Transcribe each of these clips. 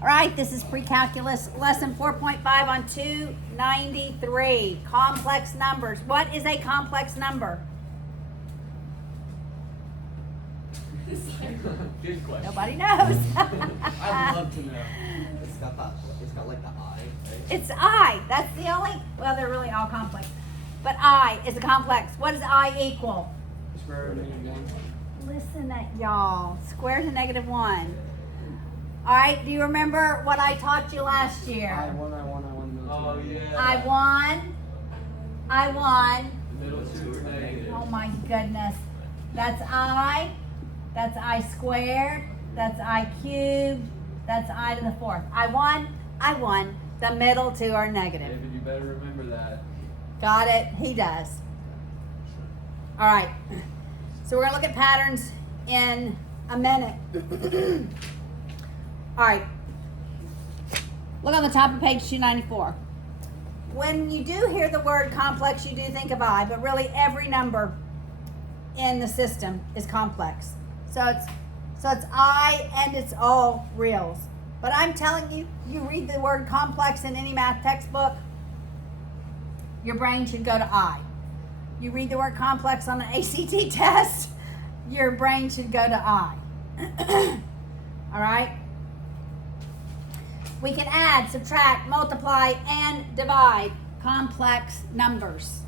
All right, this is Precalculus lesson 4.5 on 293. Complex numbers. What is a complex number? Good question. Nobody knows. I'd love to know. It's got like the eye, right? It's I. That's the only, well, they're really all complex. But I is a complex. What does I equal? Square root of -1. Listen at y'all. Square root of -1. All right, do you remember what I taught you last year? I won. Oh yeah. I won. Middle two are negative. Oh my goodness. That's I squared, that's I cubed, that's I to the fourth. I won. The middle two are negative. David, you better remember that. Got it? He does. All right. So we're going to look at patterns in a minute. All right. Look on the top of page 294. When you do hear the word complex, you do think of I, but really every number in the system is complex. So it's I and it's all reals. But I'm telling you, you read the word complex in any math textbook, your brain should go to I. You read the word complex on the ACT test, your brain should go to I. All right? We can add, subtract, multiply, and divide complex numbers.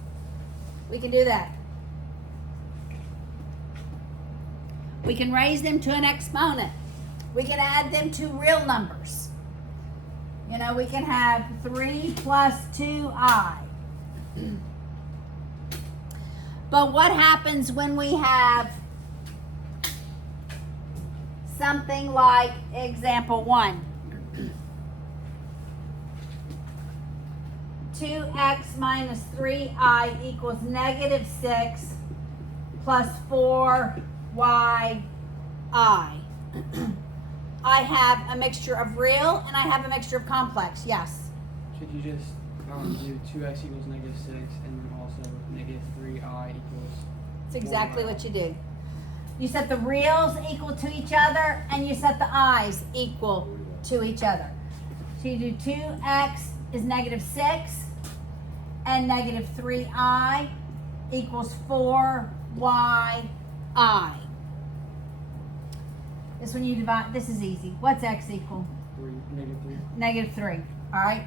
We can do that. We can raise them to an exponent. We can add them to real numbers. You know, we can have 3 plus 2i. But what happens when we have something like example 1? 2x minus 3i equals -6 plus 4yi. I have a mixture of real and I have a mixture of complex. Yes. Should you just do 2x equals -6 and then also -3i equals? It's exactly what you do. You set the reals equal to each other and you set the i's equal to each other. So you do 2x is -6 and -3i equals 4yi. This one you divide, this is easy. What's x equal? 3, -3. -3, all right?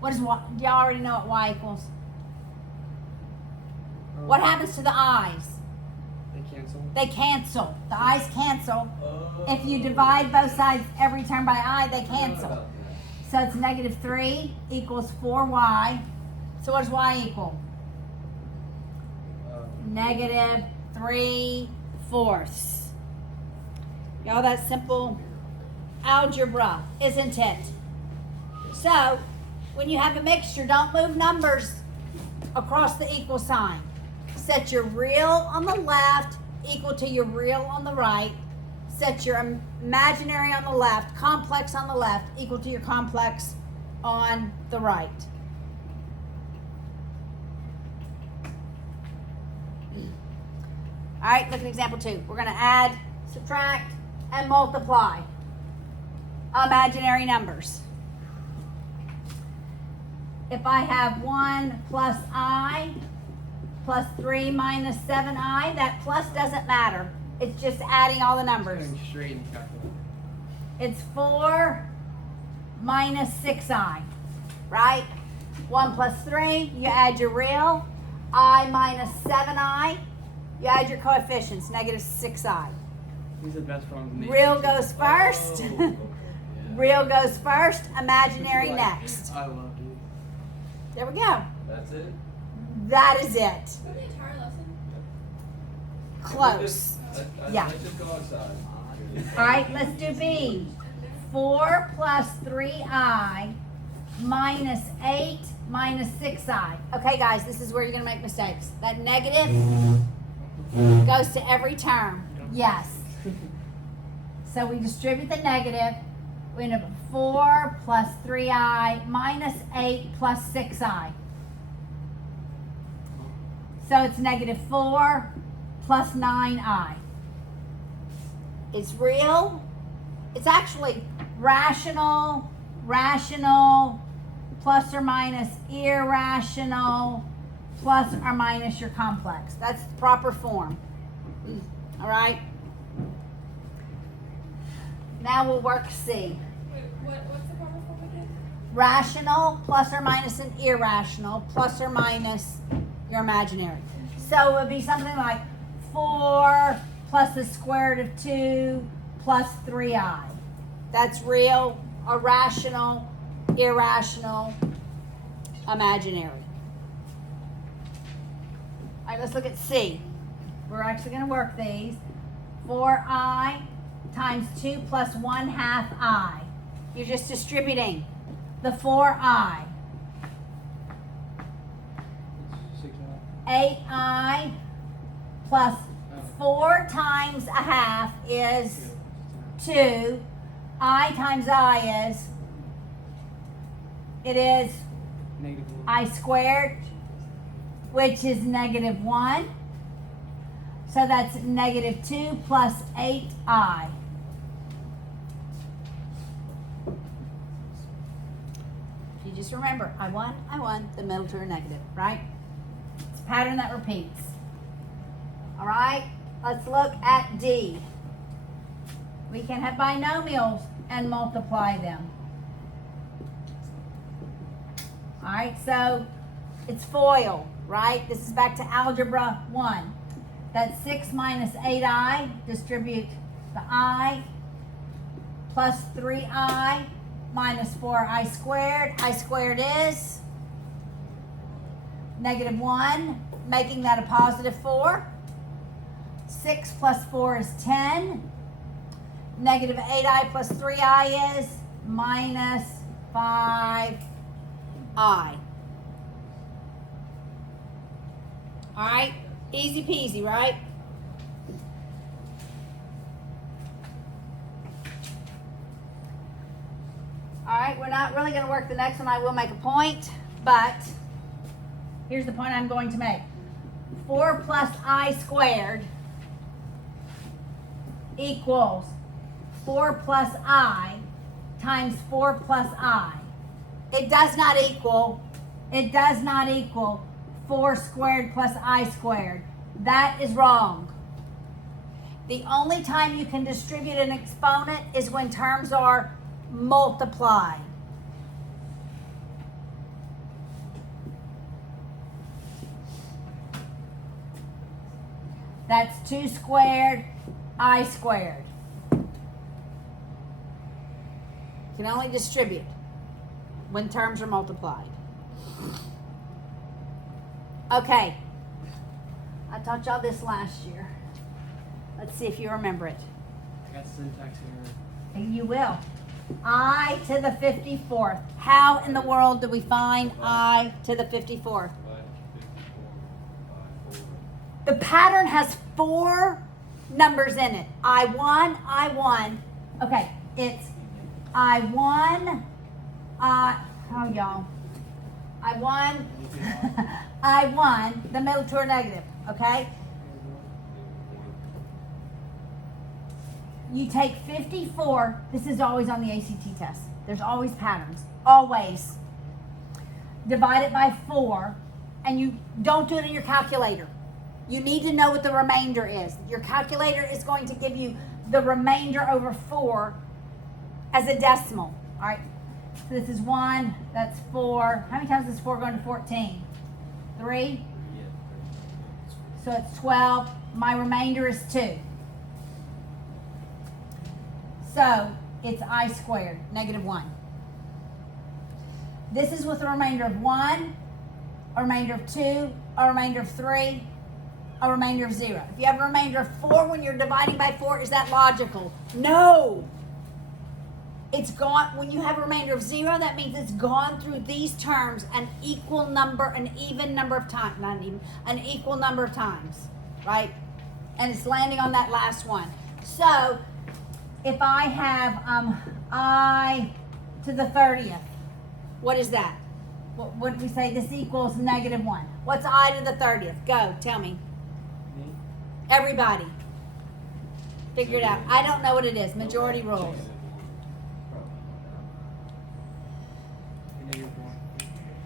What is y? Do y'all already know what y equals? What happens to the i's? They cancel. They cancel. The i's cancel. If you divide both sides every term by I, they cancel. So it's -3 equals 4y. So what does y equal? -3/4. Y'all, that's simple algebra, isn't it? So, when you have a mixture, don't move numbers across the equal sign. Set your real on the left equal to your real on the right. Set your imaginary on the left, complex on the left, equal to your complex on the right. All right, look at example 2. We're going to add, subtract, and multiply imaginary numbers. If I have 1 plus I plus 3 minus 7i, that plus doesn't matter. It's just adding all the numbers. Going straight in the calculator. It's 4 minus 6i, right? 1 plus 3, you add your real. I minus 7i, you add your coefficients, -6i. These are the best problems. Real goes first. Real goes first, imaginary next. I love you. There we go. That's it? That is it. The entire lesson? Close. Yeah. Let's just go outside. All right, let's do B. 4 plus 3i minus 8 minus 6i. Okay, guys, this is where you're going to make mistakes. That negative goes to every term. Yes. So we distribute the negative. We end up with 4 plus 3i minus 8 plus 6i. So it's -4 plus 9i. It's real It's actually rational, rational, plus or minus irrational, plus or minus your complex. That's the proper form. All right? Now we'll work C. Wait, what's the proper form again? Rational, plus or minus an irrational, plus or minus your imaginary. So it would be something like 4 plus the square root of 2 plus 3i. That's real, irrational, irrational, imaginary. All right, let's look at C. We're actually going to work these. 4i times 2 plus 1/2 I. You're just distributing the 4i. It's 6 8i plus 4 times 1/2 is 2. I times I is, it is -1. I squared, which is -1. So that's -2 plus 8i. If you just remember, I won, the middle two are negative, right? It's a pattern that repeats. All right, let's look at D. We can have binomials and multiply them. All right, so it's FOIL, right? This is back to Algebra 1. That's 6 minus 8i, distribute the I, plus 3i, minus 4i squared. I squared is -1, making that a positive 4. 6 plus 4 is 10. Negative 8i plus 3i is minus 5i. All right, easy peasy, right? All right, we're not really going to work the next one. I will make a point, but here's the point I'm going to make. 4 plus I squared equals 4 plus I times 4 plus I. It does not equal 4 squared plus I squared. That is wrong. The only time you can distribute an exponent is when terms are multiplied. That's 2 squared, I squared. You can only distribute when terms are multiplied. Okay. I taught y'all this last year. Let's see if you remember it. I got syntax error. And you will. I to the 54th. How in the world do we find I to the 54th? The pattern has 4 numbers in it. I1. Okay, it's I1. Oh, y'all. I1. I1. The middle two are negative. Okay? You take 54. This is always on the ACT test. There's always patterns. Always. Divide it by 4. And you don't do it in your calculator. You need to know what the remainder is. Your calculator is going to give you the remainder over 4 as a decimal. All right. So this is 1. That's 4. How many times is 4 going to 14? 3. So it's 12. My remainder is 2. So it's I squared, -1. This is with a remainder of 1, a remainder of 2, a remainder of 3, a remainder of 0. If you have a remainder of 4 when you're dividing by 4, is that logical? No. It's gone. When you have a remainder of 0, that means it's gone through these terms an equal number, an even number of times, not even, an equal number of times, right? And it's landing on that last one. So if I have I to the 30th, what is that? What did we say? This equals -1. What's I to the 30th? Go, tell me. Me? Everybody. Figure it out. I don't know what it is. Majority rules.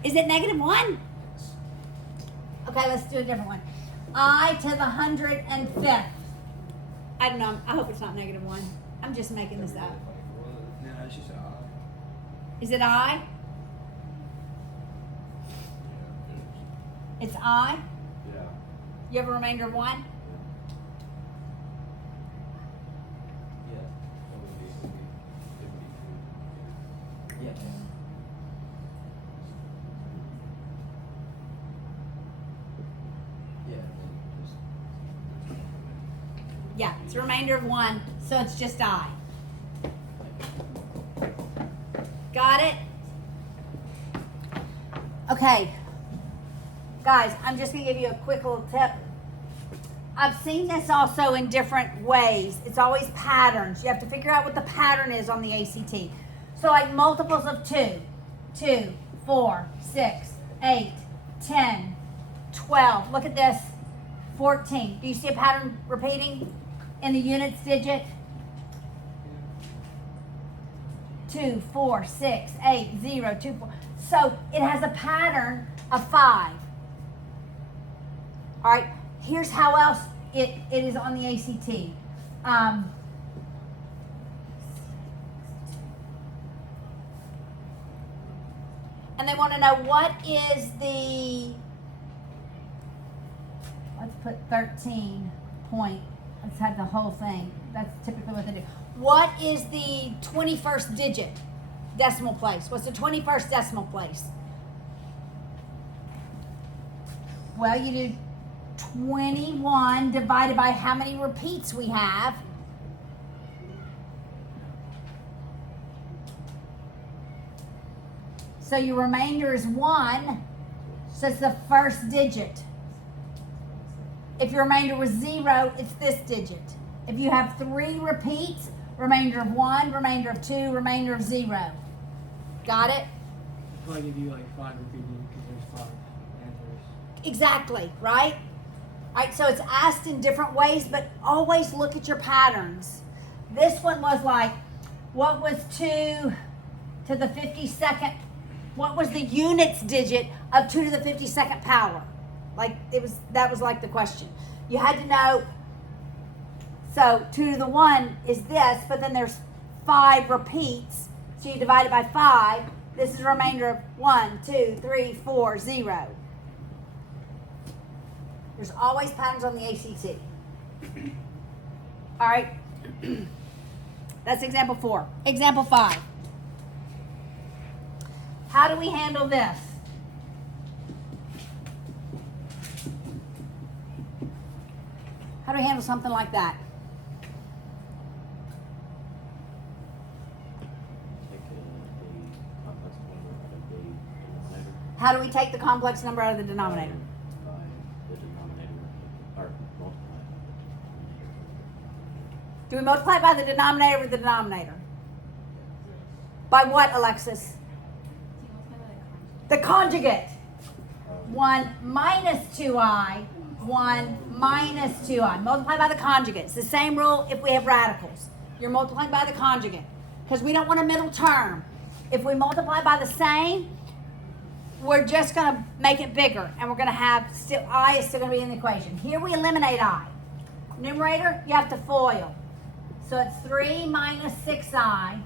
Is it -1? Okay, let's do a different one. I to the 105th. I don't know. I hope it's not -1. I'm just making this up. No, it's just Is it I? It's I? Yeah. You have a remainder of 1? Yeah. That would be two. Yeah. Yeah. Yeah, it's a remainder of 1, so it's just I. Got it? Okay. Guys, I'm just going to give you a quick little tip. I've seen this also in different ways. It's always patterns. You have to figure out what the pattern is on the ACT. So like multiples of 2. 2, 4, 6, 8, 10, 12. Look at this. 14. Do you see a pattern repeating in the units digit? 2, 4, 6, 8, 0, 2, 4. So it has a pattern of 5. All right, here's how else it is on the ACT. And they want to know what is the, let's put 13 point, let's have the whole thing. That's typically what they do. What is the 21st digit decimal place? What's the 21st decimal place? Well, you do 21 divided by how many repeats we have. So your remainder is 1, so it's the first digit. If your remainder was 0, it's this digit. If you have 3 repeats, remainder of 1, remainder of 2, remainder of 0. Got it? probably give you like 5 repeating because there's 5 answers. Exactly, right? All right, so it's asked in different ways, but always look at your patterns. This one was like, what was 2 to the 52nd? What was the units digit of 2 to the 52nd power? Like that was like the question. You had to know, so 2 to the 1 is this, but then there's 5 repeats. So you divide it by 5. This is a remainder of 1, 2, 3, 4, 0. There's always patterns on the ACT. All right. That's example 4. Example 5. How do we handle this? How do we handle something like that? How do we take the complex number out of the denominator? By the denominator, or multiply. Do we multiply by the denominator or the denominator? By what, Alexis? The conjugate. 1 minus 2i, 1 minus 2i. Multiply by the conjugate. It's the same rule if we have radicals. You're multiplying by the conjugate because we don't want a middle term. If we multiply by the same, we're just going to make it bigger, and we're going to have still I is still going to be in the equation. Here we eliminate I. Numerator, you have to FOIL. So it's 3 minus 6i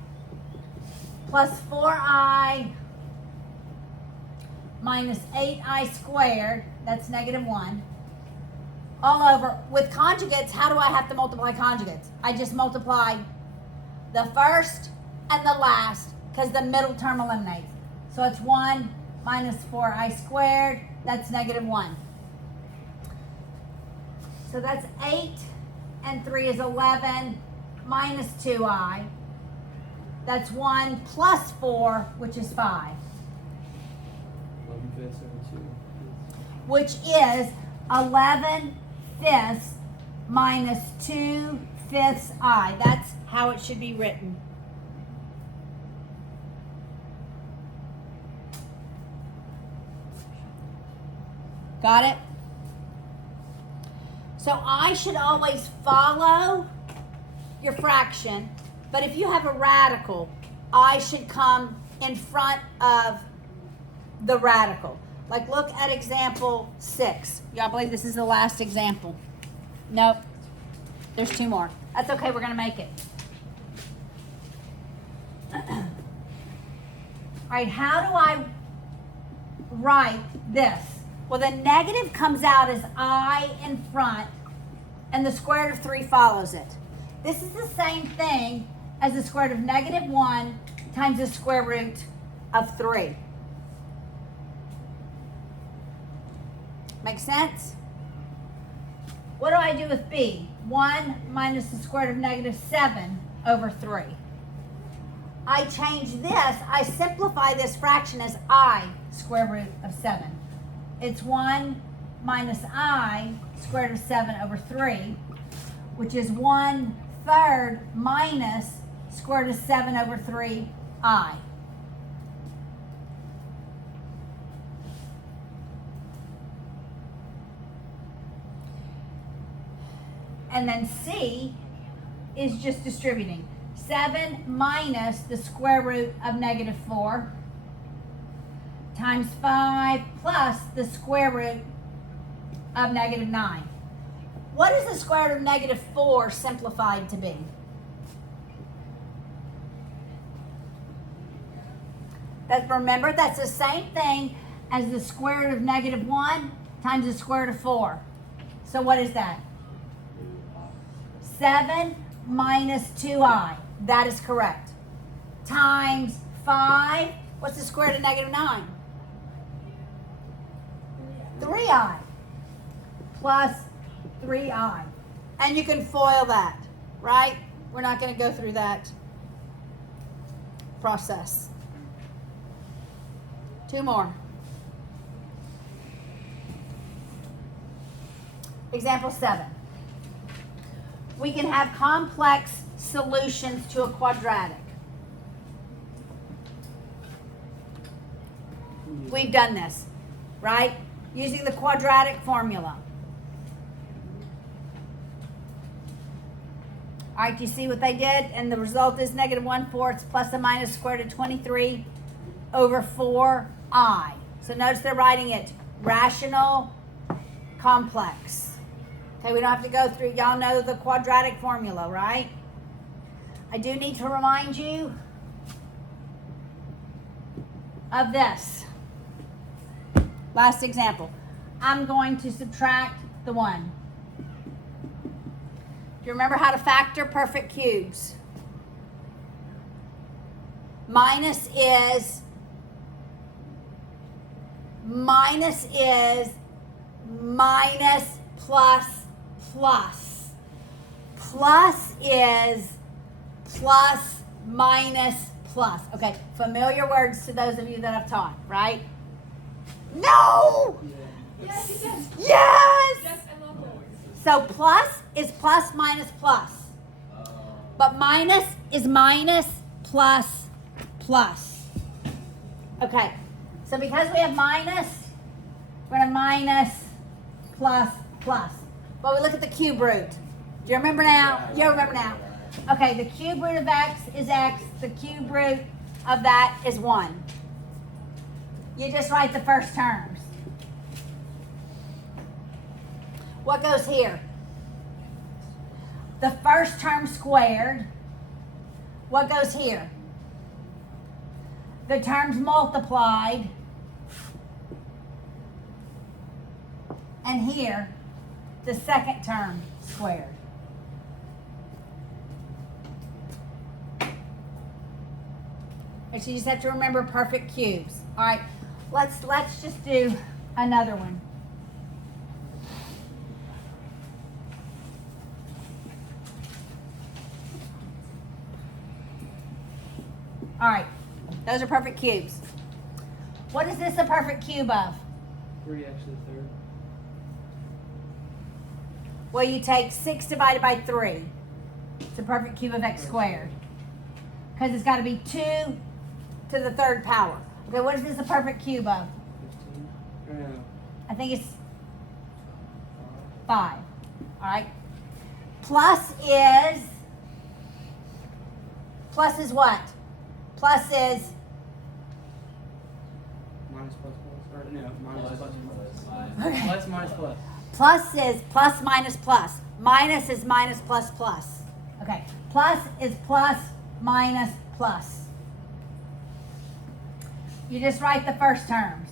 plus 4i minus 8i squared. That's -1. All over. With conjugates, how do I have to multiply conjugates? I just multiply the first and the last because the middle term eliminates. So it's 1 minus 4i squared, that's -1. So that's 8 and 3 is 11 minus 2i. That's 1 plus 4, which is 5. 11 fifths over 2. Which is 11 fifths minus 2 fifths I. That's how it should be written. Got it? So I should always follow your fraction, but if you have a radical, I should come in front of the radical. Like look at example 6. Y'all believe this is the last example? Nope. There's 2 more. That's okay, we're gonna make it. All right, how do I write this? Well, the negative comes out as I in front, and the square root of 3 follows it. This is the same thing as the square root of -1 times the square root of 3. Make sense? What do I do with b? 1 minus the square root of -7 over 3. I change this, I simplify this fraction as I square root of 7. It's 1 minus I square root of 7 over 3, which is 1/3 minus square root of 7 over 3 I. And then C is just distributing. 7 minus the square root of -4 times 5 plus the square root of -9. What is the square root of -4 simplified to be? Remember, that's the same thing as the square root of -1 times the square root of 4. So what is that? 7 minus 2i. That is correct. Times 5. What's the square root of -9? 3i. Plus 3i. And you can FOIL that, right? We're not going to go through that process. 2 more. Example 7. We can have complex solutions to a quadratic. We've done this, right? Using the quadratic formula. All right, you see what they did? And the result is -1/4 plus or minus square root of 23 over 4i. So notice they're writing it rational complex. Okay, we don't have to go through, y'all know the quadratic formula, right? I do need to remind you of this. Last example. I'm going to subtract the 1. Do you remember how to factor perfect cubes? Minus is minus plus plus. Plus is plus minus plus. Okay, familiar words to those of you that I've taught, right? No! Yes, yes. Yes! Yes, I love those. So plus is plus minus plus. But minus is minus plus plus. Okay, so because we have minus, we're going to minus plus plus. But we look at the cube root. Do you remember now? You remember now. Okay, the cube root of x is x. The cube root of that is 1. You just write the first terms. What goes here? The first term squared. What goes here? The terms multiplied. And here, the second term squared. So you just have to remember perfect cubes. All right, let's just do another one. All right, those are perfect cubes. What is this a perfect cube of? 3x to the third. Well, you take 6 divided by 3. It's a perfect cube of x squared. Because it's got to be 2 to the third power. Okay, what is this a perfect cube of? 15. I think it's 5. All right. Plus is what? Plus is Minus plus No, minus plus. Okay. Plus minus plus. Plus is plus minus plus. Minus is minus plus plus. Okay. Plus is plus minus plus. You just write the first terms.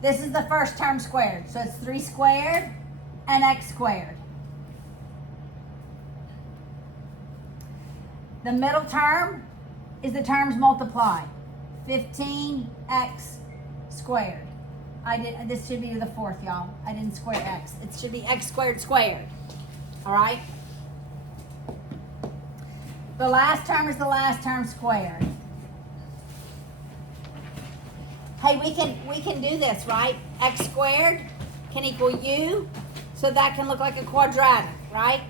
This is the first term squared. So it's 3 squared and x squared. The middle term is the terms multiply. 15x squared. This should be the fourth, y'all. I didn't square x. It should be x squared squared. All right? The last term is the last term squared. Hey, we can do this, right? X squared can equal u, so that can look like a quadratic, right?